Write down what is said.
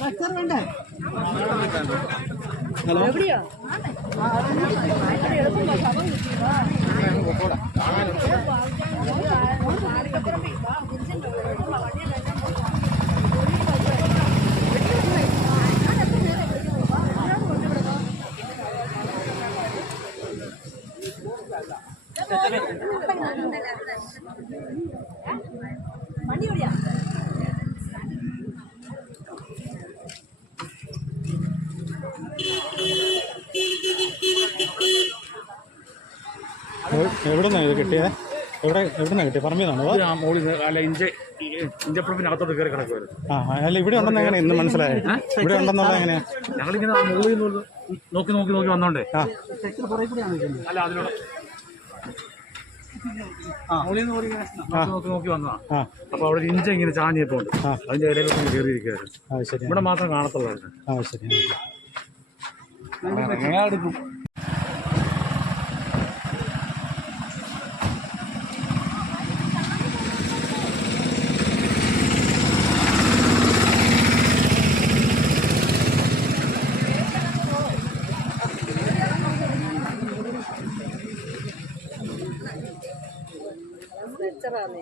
Hello എവിടുന്നാണ് ഇത് കിട്ടിയത്? എവിടുന്നാണ് കിട്ടിയത്? പറമ്പിന്നാണോ? അല്ല ഇഞ്ചപ്പുറത്തിനകത്തോട്ട് കയറി കിടക്കുമായിരുന്നു. അല്ല ഇവിടെ ഉണ്ടെന്ന് എങ്ങനെ ഇന്ന് മനസ്സിലായത്? ഇവിടെ ഉണ്ടെന്നുള്ളത് എങ്ങനെയാ? ഞങ്ങളിങ്ങനെ മുകളിൽ നിന്ന് നോക്കി വന്നോണ്ടേ. അല്ല അതിലൂടെ നോക്കി വന്നതാ. അപ്പൊ അവിടെ ഇഞ്ച ഇങ്ങനെ ചാഞ്ഞിട്ടുണ്ട്. അതിന്റെ ഇടയിലൊക്കെ കയറിയിരിക്കുകയായിരുന്നു. ഇവിടെ മാത്രം കാണത്തുള്ളായിരുന്നു. എടുക്കും. Cerrado.